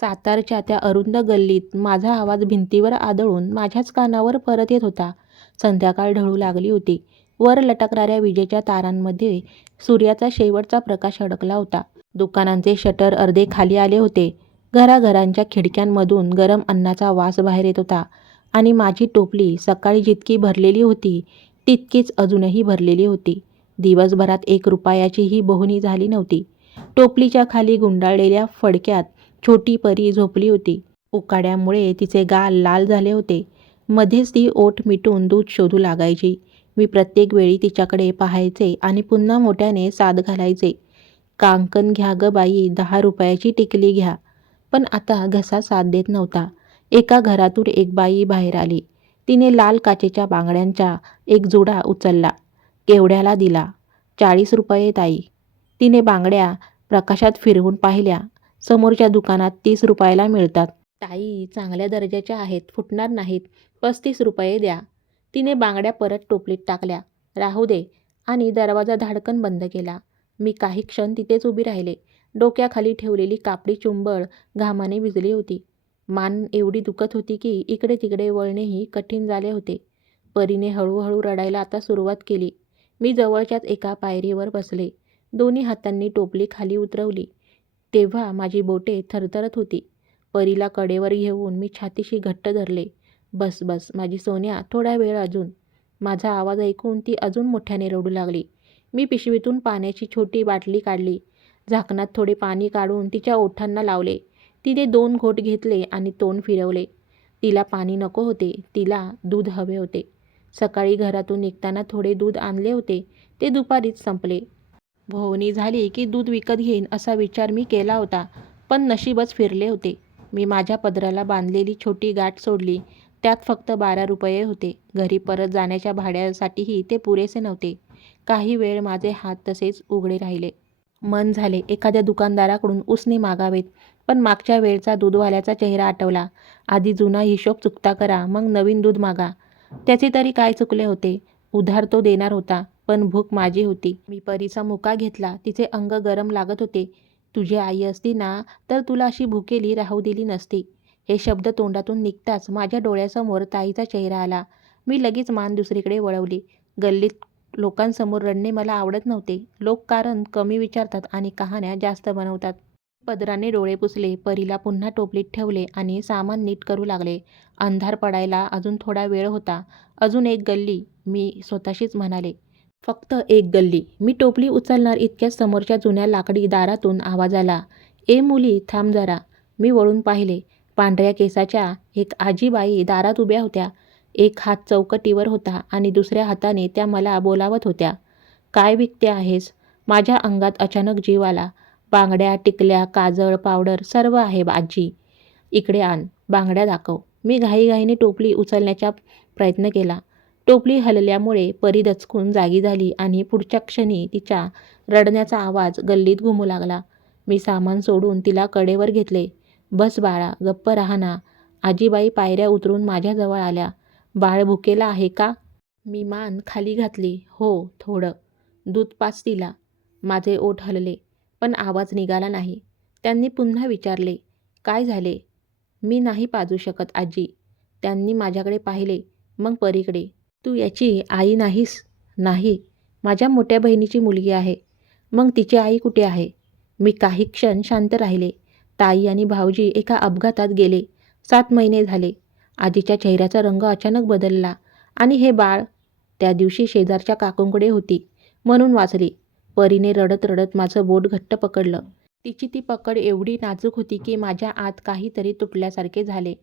सातारच्या त्या अरुंद गल्लीत माझा आवाज भिंतीवर आदळून माझ्याच कानावर परत येत होता. संध्याकाळ ढळू लागली होती. वर लटकणाऱ्या विजेच्या तारांमध्ये सूर्याचा शेवटचा प्रकाश अडकला होता. दुकानांचे शटर अर्धे खाली आले होते. घराघरांच्या खिडक्यांमधून गरम अन्नाचा वास बाहेर येत होता आणि माझी टोपली सकाळी जितकी भरलेली होती तितकीच अजूनही भरलेली होती. दिवसभरात 1 रुपयाचीही बोहणी झाली नव्हती. टोपलीच्या खाली गुंडाळलेल्या फडक्यात छोटी परी झोपली होती. उकाड्यामुळे तिचे गाल लाल झाले होते. मध्येच ती ओठ मिटून दूध शोधू लागायची. मी प्रत्येक वेळी तिच्याकडे पाहायचे आणि पुन्हा मोठ्याने साद घालायचे, "कांकण घ्या ग बाई, 10 रुपयाची टिकली घ्या." पण आता घसा साथ देत नव्हता. एका घरातून एक बाई बाहेर आली. तिने लाल काचेच्या बांगड्यांचा एक जुडा उचलला. केवढ्याला दिला? 40 रुपये ताई. तिने बांगड्या प्रकाशात फिरवून पाहिल्या. समोरच्या दुकानात 30 रुपयाला मिळतात. ताई, चांगल्या दर्जाच्या आहेत, फुटणार नाहीत. 35 रुपये द्या. तिने बांगड्या परत टोपलीत टाकल्या. राहू दे, आणि दरवाजा धाडकन बंद केला. मी काही क्षण तिथेच उभी राहिले. डोक्याखाली ठेवलेली कापडी चुंबळ घामाने भिजली होती. मान एवढी दुखत होती की इकडे तिकडे वळणेही कठीण झाले होते. परीने हळूहळू रडायला आता सुरुवात केली. मी जवळच्याच एका पायरीवर बसले. दोन्ही हातांनी टोपली खाली उतरवली. तेव्हा माझी बोटे थरथरत होती. परीला कडेवर घेऊन मी छातीशी घट्ट धरले. "बस बस माझी सोन्या, थोडा वेळ अजून." माझा आवाज ऐकून ती अजून मोठ्याने रडू लागली. मी पिशवीतून पाण्याची छोटी बाटली काढली. झाकणात थोडे पाणी काढून तिच्या ओठांना लावले. तिने 2 घोट घेतले आणि तोंड फिरवले. तिला पाणी नको होते, तिला दूध हवे होते. सकाळी घरातून निघताना थोडे दूध आणले होते, ते दुपारीच संपले. बोहणी झाली की दूध विकत घेईन असा विचार मी केला होता, पण नशीबच फिरले होते. मी माझ्या पदराला बांधलेली छोटी गाठ सोडली. त्यात फक्त 12 रुपये होते. घरी परत जाण्याच्या भाड्यासाठीही ते पुरेसे नव्हते. काही वेळ माझे हात तसेच उघडे राहिले. मन झाले एखाद्या दुकानदाराकडून उसने मागावेत, पण मागच्या वेळचा दूधवाल्याचा चेहरा आठवला. आधी जुना हिशोब चुकता करा, मग नवीन दूध मागा. त्याचे तरी काय चुकले होते? उधार तो देणार होता, पण भूक माझी होती. मी परीचा मुका घेतला. तिचे अंग गरम लागत होते. "तुझी आई असती ना, तर तुला अशी भुकेली राहू दिली नसती." हे शब्द तोंडातून निघताच माझ्या डोळ्यासमोर ताईचा चेहरा आला. मी लगेच मान दुसरीकडे वळवली. गल्लीत लोकांसमोर रडणे मला आवडत नव्हते. लोक कारण कमी विचारतात आणि कहाण्या जास्त बनवतात. पदराने डोळे पुसले, परीला पुन्हा टोपलीत ठेवले आणि सामान नीट करू लागले. अंधार पडायला अजून थोडा वेळ होता. "अजून एक गल्ली," मी स्वतःशीच म्हणाले. "फक्त एक गल्ली." मी टोपली उचलणार इतक्यात समोरच्या जुन्या लाकडी दारातून आवाज आला, "ए मुली, थांब जरा." मी वळून पाहिले. पांढऱ्या केसाच्या एक आजीबाई दारात उभ्या होत्या. एक हात चौकटीवर होता आणि दुसऱ्या हाताने त्या मला बोलावत होत्या. "काय विकते आहेस?" माझ्या अंगात अचानक जीव आला. "बांगड्या, टिकल्या, काजळ, पावडर सर्व आहे आजी." "इकडे आण, बांगड्या दाखव." मी घाईघाईने टोपली उचलण्याचा प्रयत्न केला. टोपली हलल्यामुळे परी दचकून जागी झाली आणि पुढच्या क्षणी तिच्या रडण्याचा आवाज गल्लीत घुमू लागला. मी सामान सोडून तिला कडेवर घेतले. "बस बाळा, गप्प राहा ना." आजीबाई पायऱ्या उतरून माझ्याजवळ आल्या. "बाळ भुकेलं आहे का?" मी मान खाली घातली. "हो, थोडं." "दूध पाज तिला." माझे ओठ हलले, पण आवाज निघाला नाही. त्यांनी पुन्हा विचारले, "काय झाले?" "मी नाही पाजू शकत आजी." त्यांनी माझ्याकडे पाहिले, मग परीकडे. "तू याची आई नाहीस?" "नाही, माझ्या मोठ्या बहिणीची मुलगी आहे." "मग तिची आई कुठे आहे?" मी काही क्षण शांत राहिले. "ताई आणि भाऊजी एका अपघातात गेले. 7 महिने झाले." आजीच्या चेहऱ्याचा रंग अचानक बदलला. "आणि हे बाळ?" "त्या दिवशी शेजारच्या काकूंकडे होती, म्हणून वाचली." परीने रडत रडत माझं बोट घट्ट पकडलं. तिची ती पकड एवढी नाजूक होती की माझ्या आत काहीतरी तुटल्यासारखे झाले.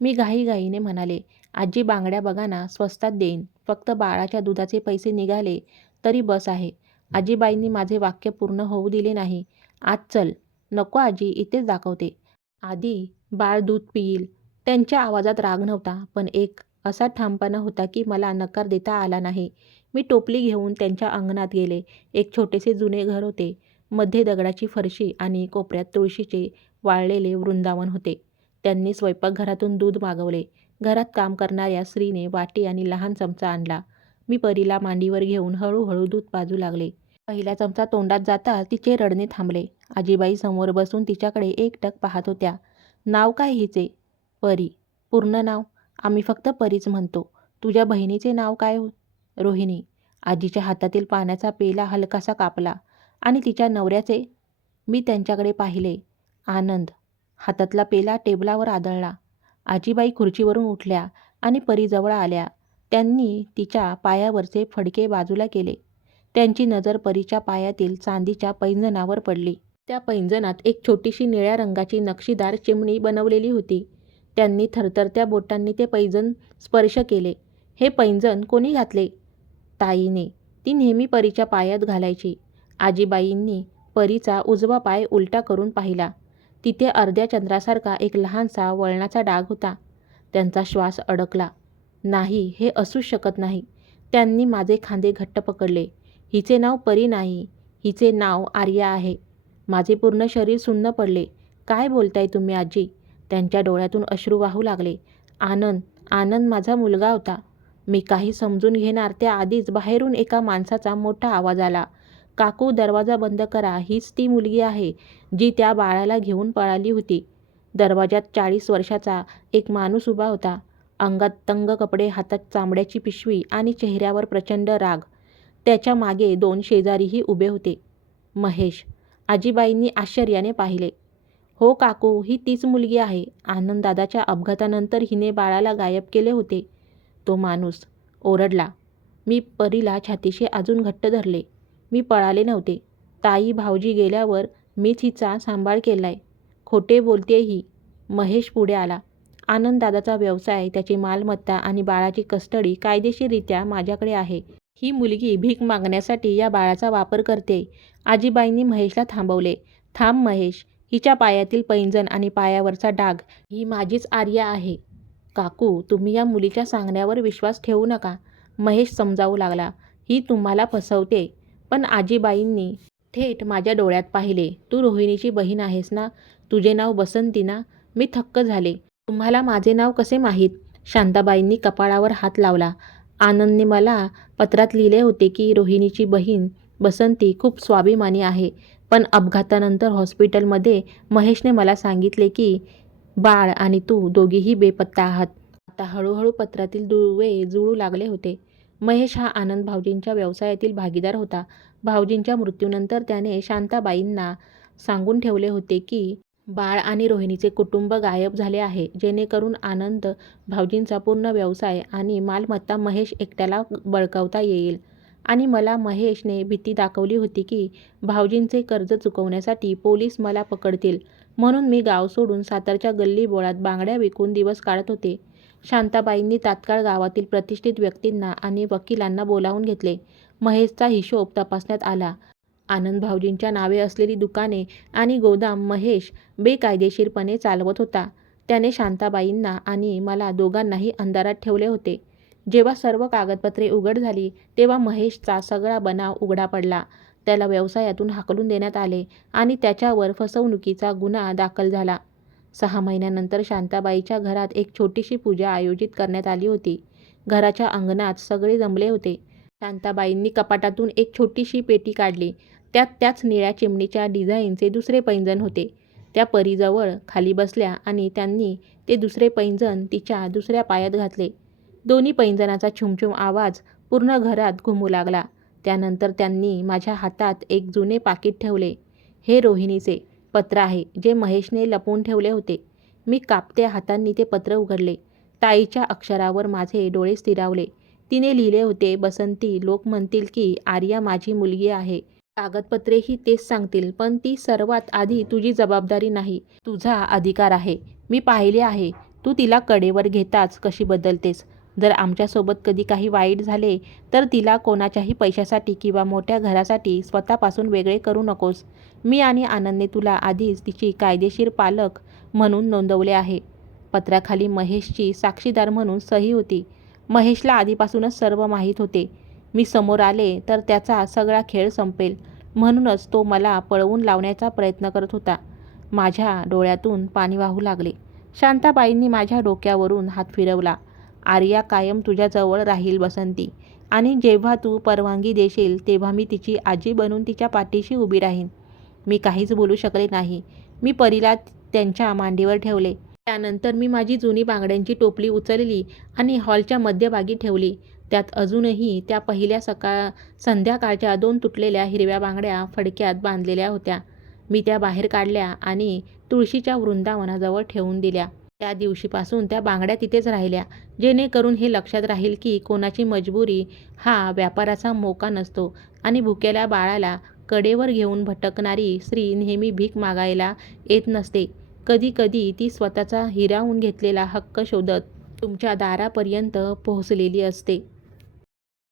मी घाईघाईने म्हणाले, "आजी, बांगड्या बघा ना, स्वस्तात देईन. फक्त बाळाच्या दुधाचे पैसे निघाले तरी बस आहे." आजीबाईंनी माझे वाक्य पूर्ण होऊ दिले नाही. "आत चल." "नको आजी, इथेच दाखवते." "आधी बाळ दूध पिईल." त्यांच्या आवाजात राग नव्हता, पण एक असा ठामपणा होता की मला नकार देता आला नाही. मी टोपली घेऊन त्यांच्या अंगणात गेले. एक छोटेसे जुने घर होते. मध्ये दगडाची फरशी आणि कोपऱ्यात तुळशीचे वाळलेले वृंदावन होते. त्यांनी स्वयंपाकघरातून दूध मागवले. घरात काम करणाऱ्या स्त्रीने वाटी आणि लहान चमचा आणला. मी परीला मांडीवर घेऊन हळूहळू दूध पाजू लागले. पहिला चमचा तोंडात जाताच तिचे रडणे थांबले. आजीबाई समोर बसून तिच्याकडे एकटक पाहत होत्या. नाव काय हिचे? परी. पूर्ण नाव? आम्ही फक्त परीच म्हणतो. तुझ्या बहिणीचे नाव काय हो? रोहिणी. आजीच्या हातातील पाण्याचा पेला हलकासा कापला. आणि तिच्या नवऱ्याचे? मी त्यांच्याकडे पाहिले. आनंद. हातातला पेला टेबलावर आदळला. आजीबाई खुर्चीवरून उठल्या आणि परीजवळ आल्या. त्यांनी तिच्या पायावरचे फडके बाजूला केले. त्यांची नजर परीच्या पायातील चांदीच्या पैंजणावर पडली. त्या पैंजणात एक छोटीशी निळ्या रंगाची नक्षीदार चिमणी बनवलेली होती. त्यांनी थरथरत्या बोटांनी ते पैंजण स्पर्श केले. हे पैंजण कोणी घातले? ताईने. ती नेहमी परीच्या पायात घालायची. आजीबाईंनी परीचा उजवा पाय उलटा करून पाहिला. तिथे अर्ध्या चंद्रासारखा एक लहानसा वळणाचा डाग होता. त्यांचा श्वास अडकला. नाही, हे असूच शकत नाही. त्यांनी माझे खांदे घट्ट पकडले. हिचे नाव परी नाही, हिचे नाव आर्या आहे. माझे पूर्ण शरीर सुन्न पडले. काय बोलताय तुम्ही आजी? त्यांच्या डोळ्यातून अश्रू वाहू लागले. आनंद माझा मुलगा होता. मी काही समजून घेणार त्याआधीच बाहेरून एका माणसाचा मोठा आवाज आला. काकू, दरवाजा बंद करा. हीच ती मुलगी आहे जी त्या बाळाला घेऊन पळाली होती. दरवाजात 40 वर्षाचा एक माणूस उभा होता. अंगात तंग कपडे, हातात चामड्याची पिशवी आणि चेहऱ्यावर प्रचंड राग. त्याच्या मागे 2 शेजारीही उभे होते. महेश. आजीबाईंनी आश्चर्याने पाहिले. हो काकू, ही तीच मुलगी आहे. आनंददादाच्या अपघातानंतर हिने बाळाला गायब केले होते. तो माणूस ओरडला. मी परीला छातीशी अजून घट्ट धरले. मी पळाले नव्हते. ताई, भाऊजी गेल्यावर मीच हिचा सांभाळ केलाय. खोटे बोलते ही. महेश पुढे आला. आनंददादाचा व्यवसाय, त्याची मालमत्ता आणि बाळाची कस्टडी कायदेशीररित्या माझ्याकडे आहे. ही मुलगी भीक मागण्यासाठी या बाळाचा वापर करते. आजीबाईंनी महेशला थांबवले. थांब महेश, हिच्या पायातील पैंजण आणि पायावरचा डाग, ही माझीच आर्या आहे. काकू, तुम्ही या मुलीच्या सांगण्यावर विश्वास ठेवू नका. महेश समजावू लागला. ही तुम्हाला फसवते. पण आजीबाईंनी थेट माझ्या डोळ्यात पाहिले. तू रोहिणीची बहीण आहेस ना? तुझे नाव बसंती ना? मी थक्क झाले. तुम्हाला माझे नाव कसे माहीत? शांताबाईंनी कपाळावर हात लावला. आनंदने मला पत्रात लिहिले होते की रोहिणीची बहीण बसंती खूप स्वाभिमानी आहे. पण अपघातानंतर हॉस्पिटलमध्ये महेशने मला सांगितले की बाळ आणि तू दोघीही बेपत्ता आहात. आता हळूहळू पत्रातील दुवे जुळू लागले होते. महेश हा आनंद भाऊजींच्या व्यवसायातील भागीदार होता. भाऊजींच्या मृत्यूनंतर त्याने शांताबाईंना सांगून ठेवले होते की बाळ आणि रोहिणीचे कुटुंब गायब झाले आहे, जेणेकरून आनंद भाऊजींचा पूर्ण व्यवसाय आणि मालमत्ता महेश एकट्याला बळकावता येईल. आणि मला महेशने भीती दाखवली होती की भाऊजींचे कर्ज चुकवण्यासाठी पोलीस मला पकडतील. म्हणून मी गाव सोडून सातारच्या गल्लीबोळात बांगड्या विकून दिवस काढत होते. शांताबाईंनी तात्काळ गावातील प्रतिष्ठित व्यक्तींना आणि वकिलांना बोलावून घेतले. महेशचा हिशोब तपासण्यात आला. आनंद भाऊजींच्या नावे असलेली दुकाने आणि गोदाम महेश बेकायदेशीरपणे चालवत होता. त्याने शांताबाईंना आणि मला दोघांनाही अंधारात ठेवले होते. जेव्हा सर्व कागदपत्रे उघड झाली तेव्हा महेशचा सगळा बनाव उघडा पडला. त्याला व्यवसायातून हाकलून देण्यात आले आणि त्याच्यावर फसवणुकीचा गुन्हा दाखल झाला. 6 महिन्यानंतर शांताबाईच्या घरात एक छोटीशी पूजा आयोजित करण्यात आली होती. घराच्या अंगणात सगळे जमले होते. शांताबाईंनी कपाटातून एक छोटीशी पेटी काढली. त्यात त्याच निळ्या चिमणीच्या डिझाईनचे दुसरे पैंजण होते. त्या परीजवळ खाली बसल्या आणि त्यांनी ते दुसरे पैंजण तिच्या दुसऱ्या पायात घातले. दोन्ही पैंजणाचा छुमछुम आवाज पूर्ण घरात घुमू लागला. त्यानंतर त्यांनी माझ्या हातात एक जुने पाकीट ठेवले. हे रोहिणीचे पत्र आहे, जे महेशने लपवून ठेवले होते. मी कापत्या हातांनी ते पत्र उघडले. ताईच्या अक्षरावर माझे डोळे स्थिरावले. तिने लिहिले होते, बसंती, लोक म्हणतील की आर्या माझी मुलगी आहे. कागदपत्रेही तेच सांगतील, पण ती सर्वात आधी तुझी जबाबदारी नाही, तुझा अधिकार आहे. मी पाहिले आहे तू तिला कडेवर घेताच कशी बदलतेस. जर आमच्यासोबत कधी काही वाईट झाले तर तिला कोणाच्याही पैशासाठी किंवा मोठ्या घरासाठी स्वतःपासून वेगळे करू नकोस. मी आणि आनंदने तुला आधीच तिची कायदेशीर पालक म्हणून नोंदवले आहे. पत्राखाली महेशची साक्षीदार म्हणून सही होती. महेशला आधीपासूनच सर्व माहीत होते. मी समोर आले तर त्याचा सगळा खेळ संपेल, म्हणूनच तो मला पळवून लावण्याचा प्रयत्न करत होता. माझ्या डोळ्यातून पाणी वाहू लागले. शांताबाईंनी माझ्या डोक्यावरून हात फिरवला. आर्या कायम तुझ्याजवळ राहील बसंती, आणि जेव्हा तू परवानगी देशील तेव्हा मी तिची आजी बनून तिच्या पाठीशी उभी राहीन. मी काहीच बोलू शकले नाही. मी परीला त्यांच्या मांडीवर ठेवले. त्यानंतर मी माझी जुनी बांगड्यांची टोपली उचलली आणि हॉलच्या मध्यभागी ठेवली. त्यात अजूनही त्या पहिल्या संध्याकाळच्या 2 तुटलेल्या हिरव्या बांगड्या फडक्यात बांधलेल्या होत्या. मी त्या बाहेर काढल्या आणि तुळशीच्या वृंदावनाजवळ ठेवून दिल्या. त्या दिवशीपासून त्या बांगड्या तिथेच राहिल्या, जेणेकरून हे लक्षात राहील की कोणाची मजबुरी हा व्यापाराचा मोका नसतो आणि भुकेल्या बाळाला कडेवर घेऊन भटकणारी स्त्री नेहमी भीक मागायला येत नसते. कधी कधी ती स्वतःचा हिरावून घेतलेला हक्क शोधत तुमच्या दारापर्यंत पोहोचलेली असते.